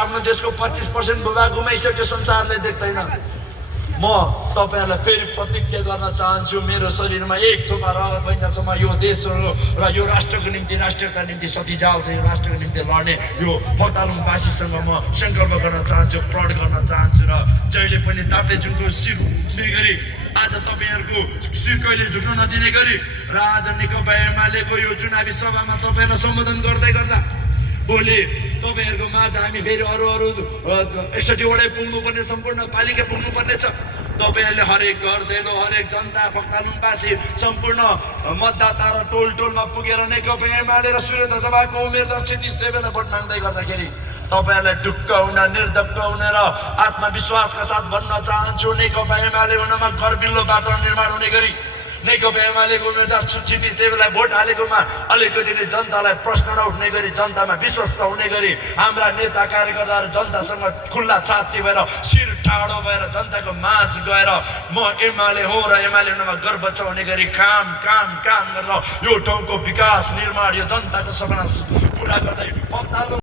आफ्नो देशको 25% भूभाग गुमाइसक्यो, संसारले देख्दैन। म तपाईहरुलाई फेरि प्रतिज्ञा गर्न चाहन्छु, मेरो शरीरमा एक थोपा रगत बगिसम्म यो देश र यो राष्ट्रको निम्ति, राष्ट्रियता निम्ति सतीजाल चाहिँ यो राष्ट्रको निम्ति लड्ने यो फर्तालुङवासीसँग म संकल्प गर्न चाहन्छु, प्रण गर्न चाहन्छु। र जहिले पनि ताप्लेजुङको शिर उठ्ने गरी, आज तपाईहरुको शिर कहिले झुक्न नदिने गरी र आज नेकपा एमालेको यो चुनावी सभामा तपाईहरुलाई सम्बोधन गर्दै गर्दा भोलि तपाईहरुको माझ हामी फेरि अरु 61 वटै पुग्नुपर्ने, सम्पूर्ण पालिका पुग्नुपर्ने छ। तपाईहरुले हरेक घर दैलो, हरेक जनता, फर्तालुङवासी, सम्पूर्ण मतदाता र टोल टोलमा पुगेर नेकपा एमाले र सूर्य ध्वजवाको उम्मेदवार क्षितिज देवेलाई भोट माग्दै गर्दाखेरि तपाईहरुलाई ढुक्क हुन, निर्धक्क हुन र आत्मविश्वासका साथ भन्न चाहन्छु, नेकपा एमाले हुनमा गर्विल्लो वातावरण निर्माण हुने गरी नेकपा एमालेको उम्मेदवार क्षितिज देवेलाई भोट हालेकोमा अलिकति नै जनतालाई प्रश्न नउठ्ने गरी, जनतामा विश्वस्त हुने गरी हाम्रा नेता कार्यकर्ताहरू जनतासँग खुल्ला छाती भएर, शिर टाढो भएर जनताको माझ गएर म एमाले हो र एमाले हुनमा गर्व छ हुने गरी काम गरेर यो ठाउँको विकास निर्माण, यो जनताको सपना पुरा गर्दै